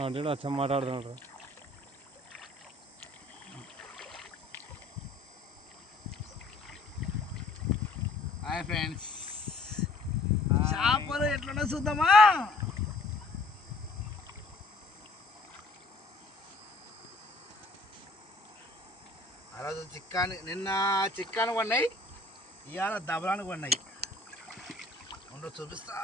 అంటే అచ్చ మాట్లాడుతున్నాడు. హాయ్ ఫ్రెండ్స్, చేపలు ఎట్లున్నా చూద్దామా? ఆ రోజు నిన్న చిక్కాను పడినాయి, ఇవాళ దబలానికి పడినాయి. ఉండో చూపిస్తా.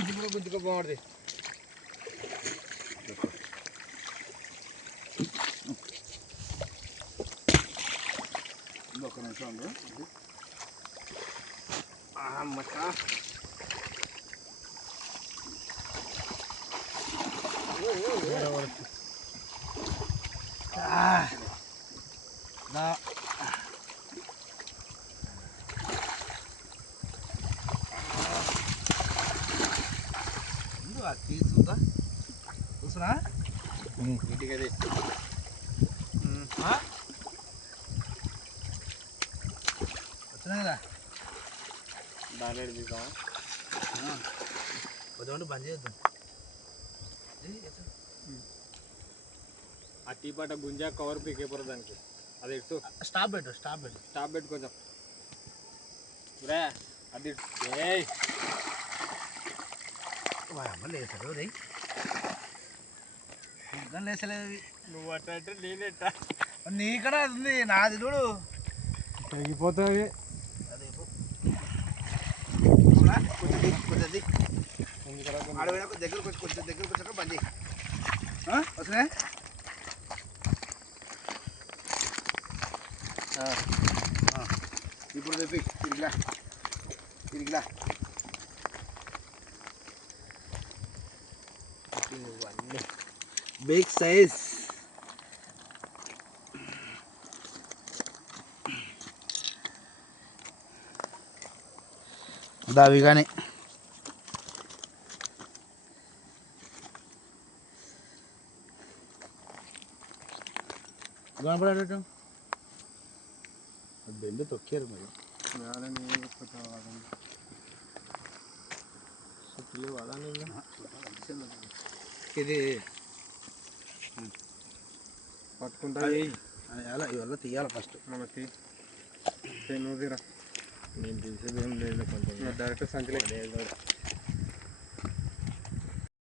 ఇది కూడా గుద్దుకో బాగుంటుంది. ఒక నిమిషం ఉంది. అమ్మట చూద్దా చూసినా ఇంటికి అది వచ్చినా కదా దాని తీద్దాం, కొద్దిమంది బంద్ చేద్దాం. ఆ టీ పాట గుంజా కవర్ పీకేపోరు దానికి. అది ఇటు స్టాప్ పెట్టు కొంచెం రే. అది ఏయ్ అమ్మ లేసాడు రే, లేసలేదు. నువ్వు అట్ట నేనేట నీకడ ఉంది, నాది చూడు తగ్గిపోతుంది. అదే దగ్గరకు వచ్చి కొంచెం దగ్గరకు వచ్చాక బంద్ చేయి. వస్తున్నా ఇప్పుడు తెప్పి తిరిగిలా బిగ్ సైజ్. దావి కానీ కనపడేట బెండు తొక్కారు మరి. ఇది పట్టుకుంటా ఇవల్ల తీయాలి ఫస్ట్. మనకి నువ్వు తీరా, నేను తీసేది ఏం లేదు. కొంచెం డైరెక్ట్ సంచలే